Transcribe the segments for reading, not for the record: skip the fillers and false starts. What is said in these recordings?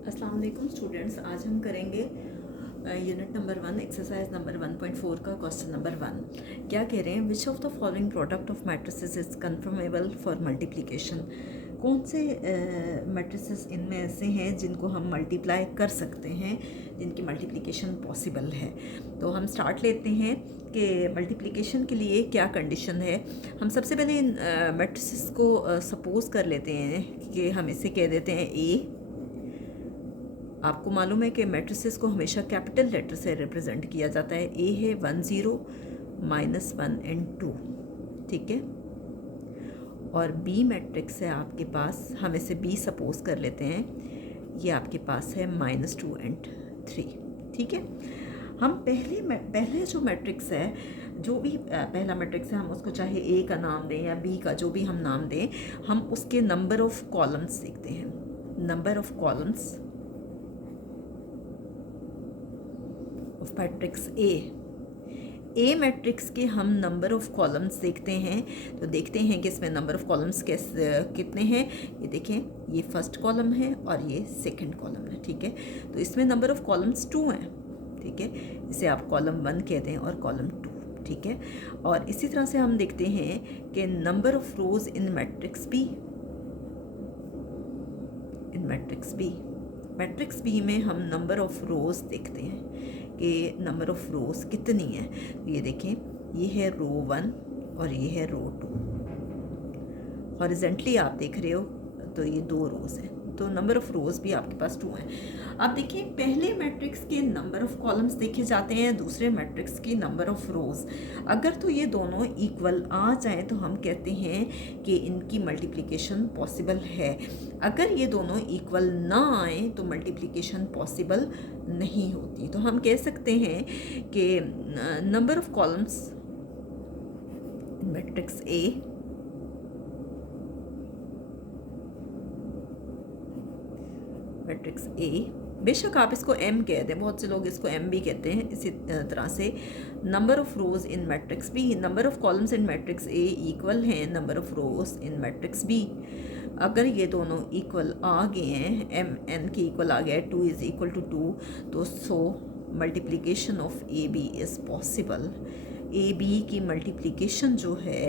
अस्सलाम वालेकुम स्टूडेंट्स, आज हम करेंगे यूनिट नंबर 1 एक्सरसाइज नंबर 1.4 का क्वेश्चन नंबर 1। क्या कह रहे हैं? Which of the following product of matrices is conformable for multiplication. कौन से मैट्रिसेस इनमें ऐसे हैं जिनको हम मल्टीप्लाई कर सकते हैं, जिनकी मल्टीप्लिकेशन पॉसिबल है। तो हम स्टार्ट लेते हैं कि मल्टीप्लिकेशन के लिए क्या कंडीशन है। हम सबसे पहले इन मैट्रिसेस को सपोज कर लेते हैं कि हम इसे कह देते हैं ए। आपको मालूम है कि मैट्रिसेस को हमेशा कैपिटल लेटर से रिप्रेजेंट किया जाता है। ए है 1 0 -1 एंड 2, ठीक है। और बी मैट्रिक्स है आपके पास, हम इसे बी सपोज कर लेते हैं। ये आपके पास है -2 एंड 3, ठीक है। हम पहले जो मैट्रिक्स है, जो भी पहला मैट्रिक्स है, हम उसको चाहे ए का नाम दें या बी का, जो भी हम नाम दें, हम उसके नंबर ऑफ कॉलम्स देखते हैं। Number of columns of matrix A matrix के हम नंबर ऑफ कॉलम्स देखते हैं। तो देखते हैं कि इसमें नंबर ऑफ कॉलम्स कितने हैं। ये देखें, ये फर्स्ट कॉलम है और ये सेकंड कॉलम है, ठीक है। तो इसमें नंबर ऑफ कॉलम्स 2 हैं, ठीक है। इसे आप कॉलम 1 कहते हैं और कॉलम 2, ठीक है। और इसी तरह से हम देखते हैं कि number of rows in matrix matrix B में हम नंबर ऑफ रोज देखते हैं कि नंबर ऑफ रोज कितनी है। तो ये देखें, ये है रो 1 और ये है रो 2। हॉरिजेंटली आप देख रहे हो तो ये 2 रोज हैं, तो नंबर ऑफ रोज भी आपके पास 2 हैं। अब देखिए, पहले मैट्रिक्स के नंबर ऑफ कॉलम्स देखे जाते हैं, दूसरे मैट्रिक्स की नंबर ऑफ रोज। अगर तो ये दोनों इक्वल आ जाएं तो हम कहते हैं कि इनकी मल्टीप्लिकेशन पॉसिबल है। अगर ये दोनों इक्वल ना आए तो मल्टीप्लिकेशन पॉसिबल नहीं होती। तो हम कह सकते हैं कि number of columns matrix A, बेशक आप इसको m कह दें, बहुत से लोग इसको m भी कहते हैं। इसी तरह से number of rows in matrix B, number of columns in matrix A equal हैं number of rows in matrix B. अगर ये दोनों इक्वल आ गए हैं, m n के इक्वल आ गया है, 2 इज़ इक्वल टू 2, तो so multiplication of A B is possible. A B की मल्टीप्लिकेशन जो है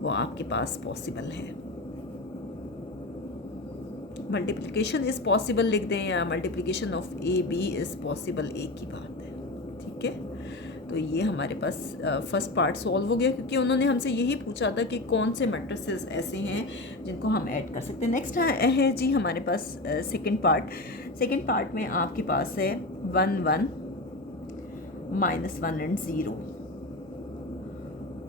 वो आपके पास पॉसिबल है। मल्टीप्लिकेशन इज़ पॉसिबल लिख दें या multiplication of A B is possible, एक ही बात है, ठीक है। तो ये हमारे पास फर्स्ट पार्ट सॉल्व हो गया, क्योंकि उन्होंने हमसे यही पूछा था कि कौन से मैट्रिसेस ऐसे हैं जिनको हम ऐड कर सकते हैं। नेक्स्ट है जी हमारे पास सेकंड पार्ट में आपके पास है 1 1 -1 एंड 0,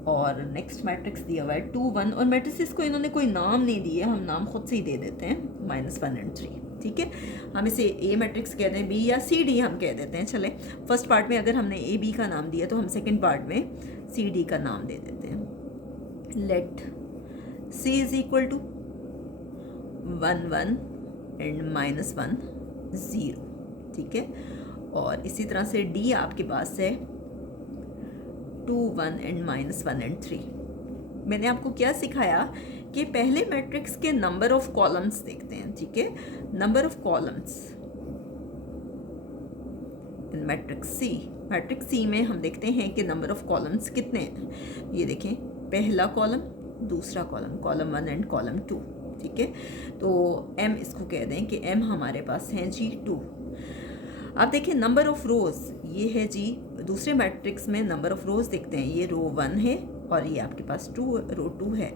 और नेक्स्ट मैट्रिक्स दिया हुआ है 2 1, और मैट्रिसेस को इन्होंने कोई नाम नहीं दिए, हम नाम खुद से ही दे देते हैं, -1 एंड 3, ठीक है। हम इसे ए मैट्रिक्स कहते हैं, बी या सी डी हम कह देते हैं। चले, फर्स्ट पार्ट में अगर हमने ए बी का नाम दिया तो हम सेकंड पार्ट में सी डी का नाम दे देते हैं। Let C is equal to 1 1 and -1 0, ठीक है। और इसी तरह से डी आपके पास है 2 1 एंड -1 एंड 3। मैंने आपको क्या सिखाया कि पहले मैट्रिक्स के नंबर ऑफ कॉलम्स देखते हैं, ठीक है। Number of columns in matrix C में हम देखते हैं कि नंबर ऑफ कॉलम्स कितने हैं। ये देखें, पहला कॉलम, दूसरा कॉलम, कॉलम 1 एंड कॉलम 2, ठीक है। तो m इसको कह दें कि m हमारे पास हैं जी 2। अब देखिए नंबर ऑफ रोज, ये है जी दूसरे मैट्रिक्स में नंबर ऑफ रोज देखते हैं। ये रो 1 है और ये आपके पास रो 2 है।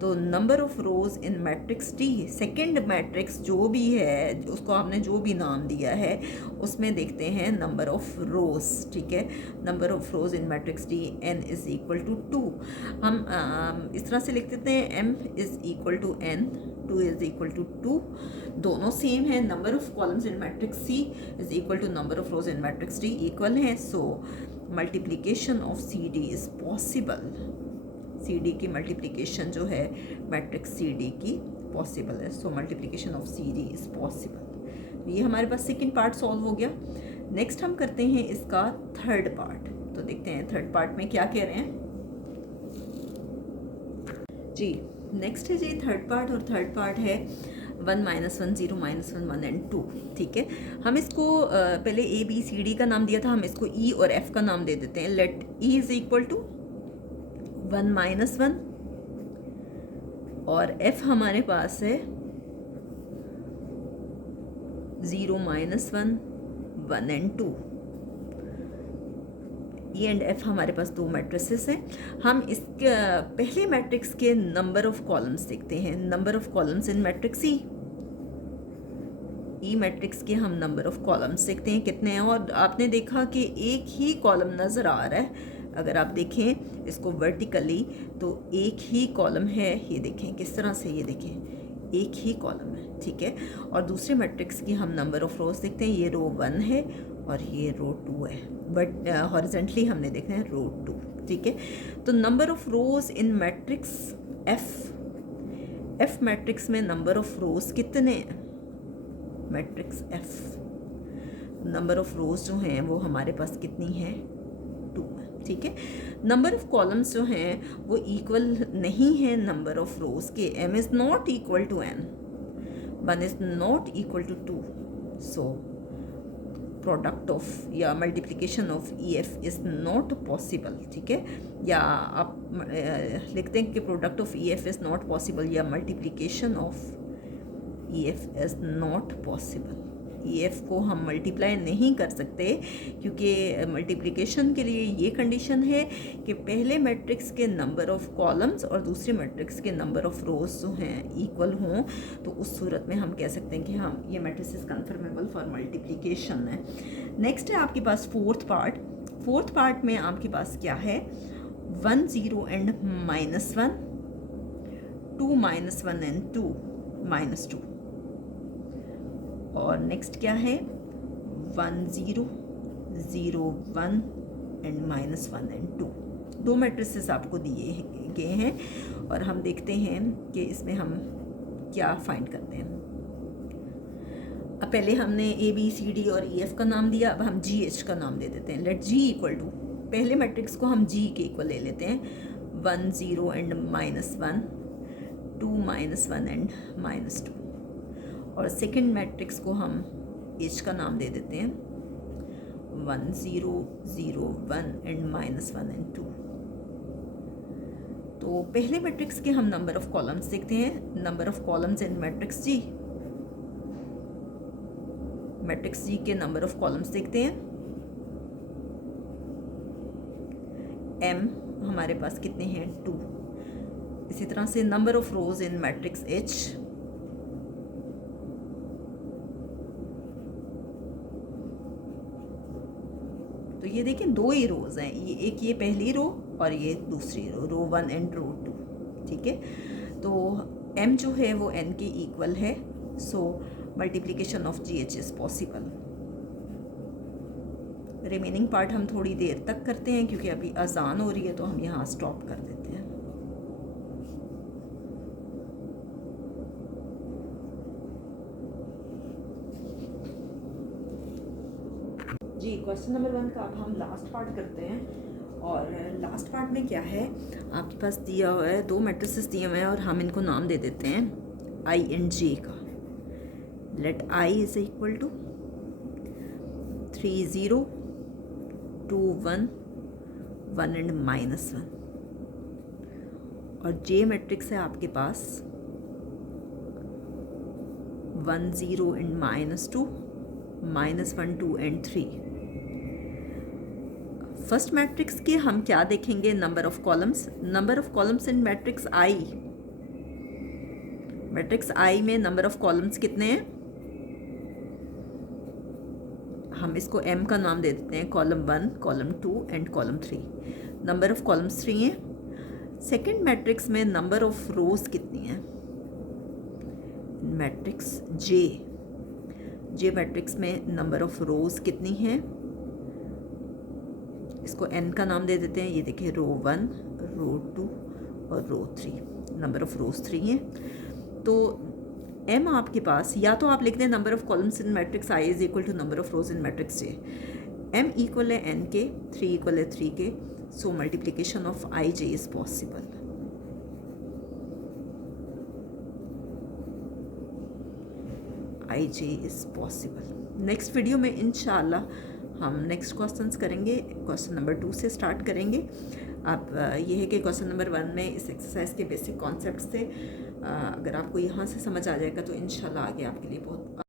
तो number of rows in matrix D, second matrix जो भी है, उसको आपने जो भी नाम दिया है, उसमें देखते हैं नंबर ऑफ रोज, ठीक है। Number of rows in matrix D n is equal to 2। हम इस तरह से लिख देते हैं m is equal to n, 2 is equal to 2, दोनों सेम है। Number of columns in matrix C is equal to number of rows in matrix D, equal है। So multiplication of C D is possible. C D की multiplication जो है matrix C D की possible है। So multiplication of C D is possible. ये हमारे पास second part solve हो गया। नेक्स्ट हम करते हैं इसका थर्ड पार्ट। तो देखते हैं थर्ड पार्ट में क्या कह रहे हैं जी। नेक्स्ट है जी थर्ड पार्ट, और थर्ड पार्ट है 1 -1 0 -1 1 एंड 2, ठीक है। हम इसको पहले ए बी सी डी का नाम दिया था, हम इसको ई और एफ का नाम दे देते हैं। Let E is equal to 1 -1 और एफ हमारे पास है 0 -1 1 एंड 2। ई एंड एफ हमारे पास दो मैट्रिसेस हैं। हम इसके पहले मैट्रिक्स के नंबर ऑफ कॉलम्स देखते हैं। Number of columns in matrix E matrix के हम नंबर ऑफ कॉलम्स देखते हैं कितने हैं। और आपने देखा कि एक ही कॉलम नज़र आ रहा है। अगर आप देखें इसको वर्टिकली तो एक ही कॉलम है। ये देखें किस तरह से, ये देखें एक ही कॉलम है, ठीक है। और दूसरे मैट्रिक्स की हम नंबर ऑफ रोज देखते हैं। ये रो 1 है और ये रो 2 है, बट हॉरिजेंटली हमने देखना है रो 2, ठीक है। तो number of rows in matrix F matrix में नंबर ऑफ रोज कितने हैं? मैट्रिक्स एफ नंबर ऑफ रोज जो हैं वो हमारे पास कितनी है? 2, ठीक है। नंबर ऑफ कॉलम्स जो हैं वो इक्वल नहीं है नंबर ऑफ रोज के। m is not equal to n, 1 is not equal to 2, so product of या multiplication of E F is not possible, ठीक है। या आप लिखते हैं कि product of E F is not possible या multiplication of E F is not possible. E F को हम मल्टीप्लाई नहीं कर सकते क्योंकि मल्टीप्लिकेशन के लिए ये कंडीशन है कि पहले मैट्रिक्स के नंबर ऑफ कॉलम्स और दूसरे मैट्रिक्स के नंबर ऑफ रोज जो हैं इक्वल हों। तो उस सूरत में हम कह सकते हैं कि हम ये matrix is conformable for multiplication है। नेक्स्ट है आपके पास फोर्थ पार्ट। फोर्थ पार्ट में आपके पास क्या है? 1 0 एंड -1, 2 -1 एंड 2 -2। और नेक्स्ट क्या है? 1 0 0 1 एंड -1 एंड 2। दो मैट्रिसेस आपको दिए गए हैं और हम देखते हैं कि इसमें हम क्या फाइंड करते हैं। अब पहले हमने ए बी सी डी और ई एफ का नाम दिया, अब हम जी एच का नाम दे देते हैं। लेट जी इक्वल टू, पहले मैट्रिक्स को हम जी के इक्वल ले लेते हैं। 1 0 एंड -1, 2 -1 एंड -2। और सेकंड मैट्रिक्स को हम एच का नाम दे देते हैं। 1 0 0 1 एंड -1 एंड 2। तो पहले मैट्रिक्स के हम नंबर ऑफ कॉलम्स देखते हैं। Number of columns in matrix G, matrix G के नंबर ऑफ कॉलम्स देखते हैं। m हमारे पास कितने हैं? 2। इसी तरह से number of rows in matrix h, तो ये देखिए दो ही रोज हैं, ये एक ये पहली रो और ये दूसरी रो 1 एंड रो 2, ठीक है। तो m जो है वो n के इक्वल है, so multiplication of G H is possible. Remaining part हम थोड़ी देर तक करते हैं क्योंकि अभी अजान हो रही है, तो हम यहाँ स्टॉप कर देते हैं। जी, क्वेश्चन नंबर 1 का अब हम लास्ट पार्ट करते हैं। और लास्ट पार्ट में क्या है, आपके पास दिया हुआ है दो मैट्रिसेस दिए हुए हैं और हम इनको नाम दे देते हैं आई एंड जे का। Let I is equal to 3 0 2 1 1 and -1। और जे मैट्रिक्स है आपके पास 1 0 एंड -2 -1 2 एंड 3। फर्स्ट मैट्रिक्स के हम क्या देखेंगे? Number of columns. Number of columns in matrix I, matrix I में नंबर ऑफ कॉलम्स कितने हैं? हम इसको m का नाम दे देते हैं। Column 1, column 2 and column 3। Number of columns 3 हैं। सेकंड मैट्रिक्स में नंबर ऑफ रोज कितनी है? मैट्रिक्स जे मैट्रिक्स में नंबर ऑफ रोज कितनी हैं? इसको n का नाम दे देते हैं। ये देखिए रो 1, रो 2 और रो 3। नंबर ऑफ रोज 3 हैं। तो m आपके पास या तो आप लिख दें number of columns in matrix I is equal to number of rows in matrix J. m equal है n के, 3 इक्वल है 3 के, so multiplication of I J is possible. I J is possible. Next video में इंशाल्लाह हम next questions करेंगे, question number 2 से start करेंगे। आप ये है कि क्वेश्चन नंबर 1 में इस एक्सरसाइज के बेसिक कॉन्सेप्ट्स थे। अगर आपको यहाँ से समझ आ जाएगा तो इंशाल्लाह आगे आपके लिए बहुत